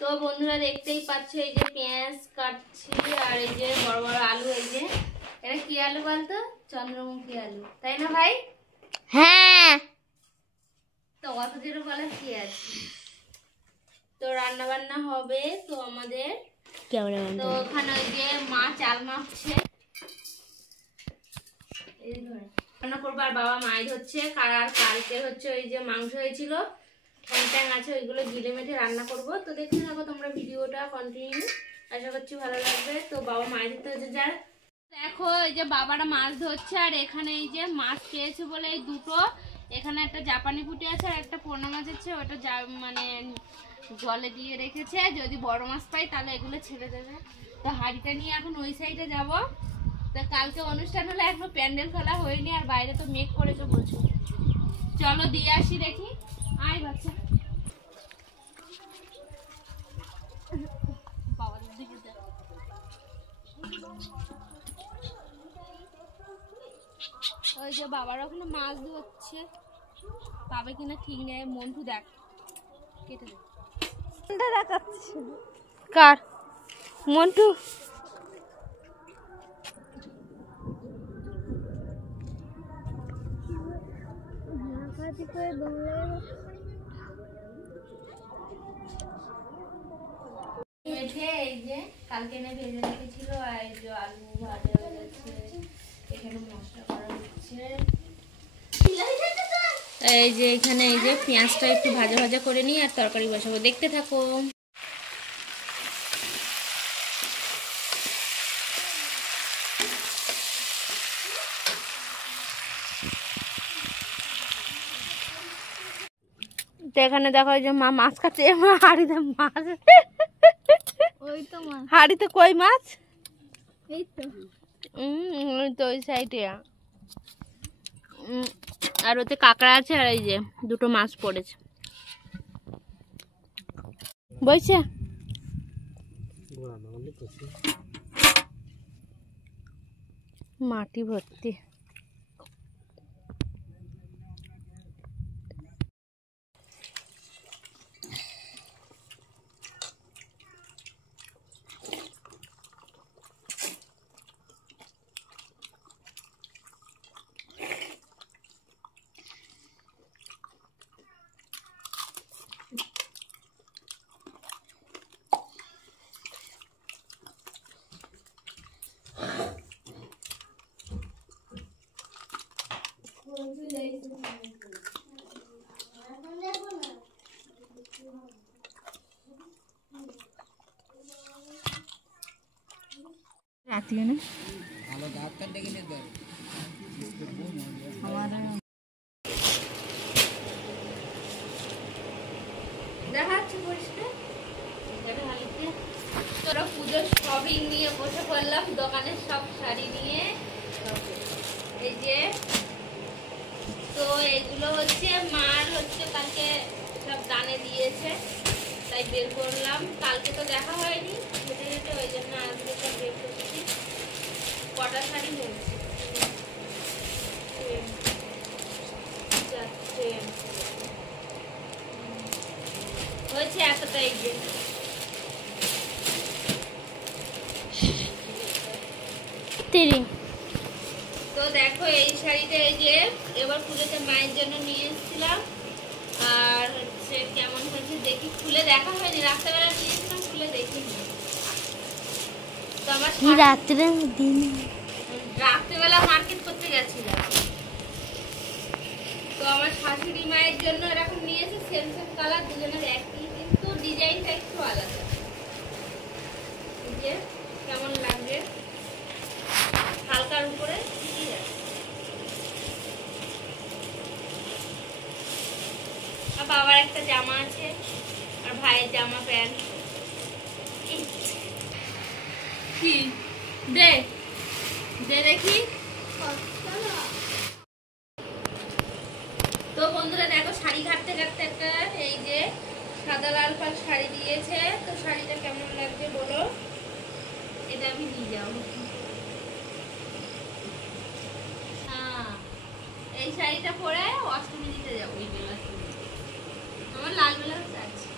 তো বন্ধুরা দেখতেই পাচ্ছ, এই যে পেঁয়াজ কাটছি আর এই যে বড় বড় আলু। এই যে এটা কি আলু বলতো? চন্দ্রমুখী আলু, তাই না ভাই? হ্যাঁ। তো অত যেটা বলে কি আছে। তো রান্না বান্না হবে তো আমাদের। তো ওখানে ওই যে মা চাল মাপছে, রান্না করবো। আর বাবা মাছ ধরছে। আর কালকে হচ্ছে ওই যে মাংস হয়েছিল, ঠ্যাং আছে, ওইগুলো গিলে মেটে রান্না করব। তো দেখতে থাকো তোমরা ভিডিওটা কন্টিনিউ, আশা করছি ভালো লাগবে। তো বাবা মাছ ধরতে হচ্ছে যার। দেখো এই যে বাবারা মাছ ধরছে, আর এখানে এই যে মাছ পেয়েছে বলে এই দুটো, এখানে একটা জাপানি পুঁটি আছে আর একটা পোনা মাছ আছে, ওটা মানে জলে দিয়ে রেখেছে, যদি বড় মাছ পাই তাহলে এগুলো ছেড়ে দেবে। তো হাঁড়িটা নিয়ে এখন ওই সাইডে যাব। তো কালকে অনুষ্ঠান হলে এখনো প্যান্ডেল ফেলা হয়নি, আর বাইরে তো মেঘ করেছে প্রচুর। চলো দিয়ে আসি, দেখি। আয় বাচ্চা, বাবাদের দিকে যা। ওই যে বাবার ওখানে মাছ ধরছে, পাবে কিনা ঠিক নেই। মন্টু দেখ, কেটে দেখাচ্ছে। কার? মন্টু। এই যে কালকে এনে ভেজে রেখেছিল, আর এই যে আলু ভাজা হয়ে যাচ্ছে, এখানে মশলা করা হচ্ছে। এই যে এখানে এই যে পেঁয়াজটা একটু ভাজা ভাজা করে নিই আর তরকারি বসাবো, দেখতে থাকো। এখানে দেখো যে মা মাছ কাটছে, হাড়িতে মাছ। ওই তো মাছ, হাড়িতে কই মাছ? এই তো ওই তো ওই সাইডে। আর ওতে কাঁকড়া আছে, আর এই যে দুটো মাছ পড়েছে বইছে। মাটি ভর্তি। রাতি না তোরা পুজোর শপিং নিয়ে বসে পড়লাম, দোকানের সব শাড়ি নিয়ে। এই যে তো এগুলো হচ্ছে মার হচ্ছে কালকে সব দানে দিয়েছে, তাই বের করলাম। কালকে তো দেখা হয়নি হেঁটে হেঁটে, ওই জন্য আজকে সব বের করছি। কটা শাড়ি হয়েছে? চারটে হয়েছে, এতটাই। যে তো দেখো এই শাড়িটা এই যে এবার পুজোতে মায়ের জন্য নিয়ে এসেছিলাম, আর হচ্ছে কেমন হয়েছে দেখি। খুলে দেখা হয়নি, রাত্রেবেলা নিয়েছিলাম, খুলে দেখিনি। তো আমার রাত্রেবেলা মার্কেট করতে গেছিলাম, তো আমার শাশুড়ি মায়ের জন্য এরকম নিয়েছে, সেম সেম কালার, দুজনের একই, কিন্তু ডিজাইনটা একটু আলাদা। যে কেমন লাগবে, হালকার উপরে ঠিকই আছে। আর বাবার একটা জামা আছে, আর ভাইয়ের জামা প্যান্ট। কি দে দে দেখি। তো বন্ধুরা দেখো, শাড়ি ঘাটতে ঘাটতে একটা এই যে সাদা লাল পাল শাড়ি দিয়েছে। তো শাড়িটা কেমন লাগবে বলো, এটা আমি নিয়ে যাবো। হ্যাঁ, এই শাড়িটা পরে অষ্টমী দিতে যাবো। এই বেলা আমার লাল ব্লাউজ আছে।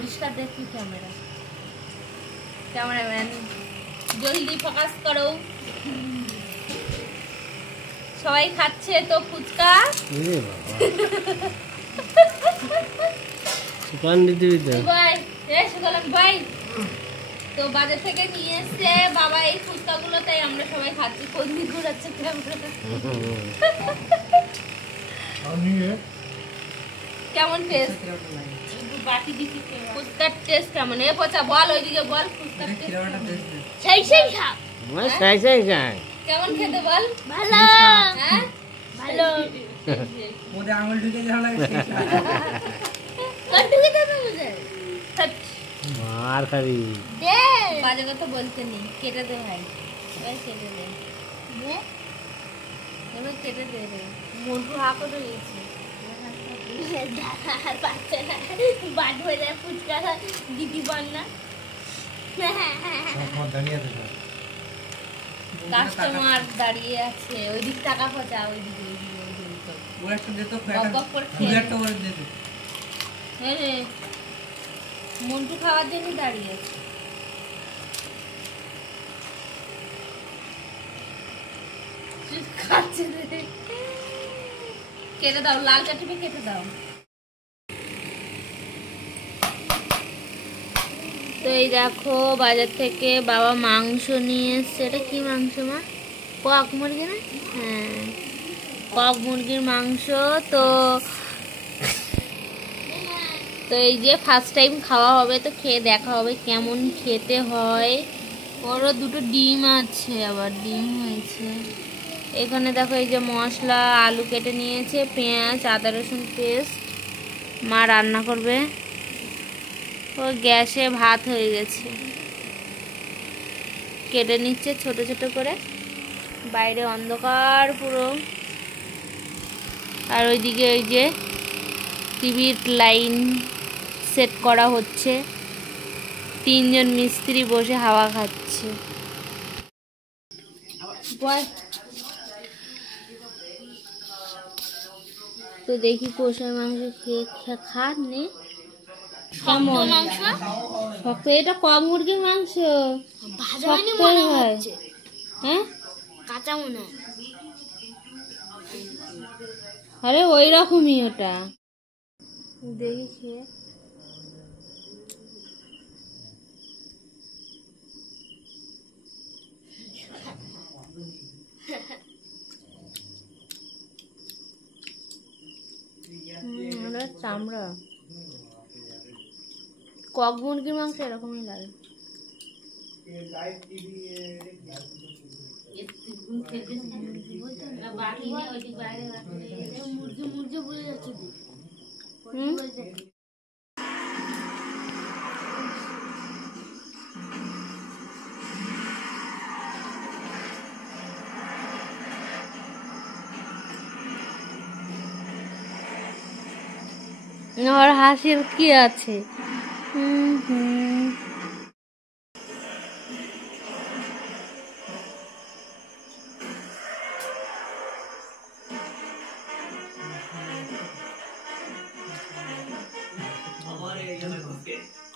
পরিষ্কার দেখি ক্যামেরাম্যান জলদি ফোকাস করো। সবাই খাচ্ছে তো ফুচকা। তো বাজার থেকে নিয়ে এসছে বাবা এই ফুচকা গুলো, তাই আমরা সবাই খাচ্ছি। কোনদিন ঘুরাচ্ছে কেমন টেস্ট? ফুচকার টেস্ট কেমন? এ পচা বল, ওইদিকে বল ফুচকার টেস্ট সেই সেই খা। কেমন খেতে বল? ভালো। হ্যাঁ ভালো। ওদের আঙুল ঢুকে যাওয়া লাগে। কত ঢুকে দেবে মুঝে? মার খাবি। দে বাজে কথা বলতে নেই, কেটে দে ভাই, ভাই কেটে দে। দে এবার কেটে দে রে। মন্টু হা করে দিয়েছে। আর পাচ্ছে না, বাদ হয়ে যায় ফুচকা দিদি বান্না। কাস্টমার দাঁড়িয়ে আছে ওই দিক, টাকা খোঁজা ওই দিকে। মন্টু খাওয়ার জন্য দাঁড়িয়ে আছে। কেটে দাও, লাল চাটনি কেটে দাও। তো এই দেখো বাজার থেকে বাবা মাংস নিয়ে এসছে। এটা কি মাংস মা? কক মুরগি না? হ্যাঁ কক মুরগির মাংস। তো এই যে ফার্স্ট টাইম খাওয়া হবে, তো খেয়ে দেখা হবে কেমন খেতে হয়। ওরও দুটো ডিম আছে, আবার ডিম হয়েছে। এখানে দেখো এই যে মশলা, আলু কেটে নিয়েছে, পেঁয়াজ, আদা রসুন পেস্ট। মা রান্না করবে। ও গ্যাসে ভাত হয়ে গেছে, কেটে নিচ্ছে ছোট ছোট করে। বাইরে অন্ধকার পুরো। আর ওইদিকে ওই যে টিভির লাইন সেট করা হচ্ছে, 3 জন মিস্ত্রি বসে হাওয়া খাচ্ছে। তো দেখি কষাই মাংস খেয়ে খান নে কেমন শক্ত। এটা কক মুরগির মাংস, শক্তই হয়। হ্যাঁ কাঁচা মনে হয়। আরে ওই রকমই ওটা। দেখি খেয়ে। চামড়া কক মুরগির মাংস এরকমই লাগে। আর হাসির কি আছে?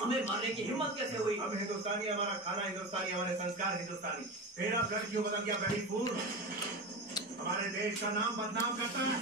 हमें मारने की हिम्मत कैसे हुई? हम हिंदुस्तानी, हमारा खाना हिंदुस्तानी, हमारे संस्कार हिंदुस्तानी। फिर आप घर क्यों बदल गया? हमारे देश का नाम बदनाम करता है।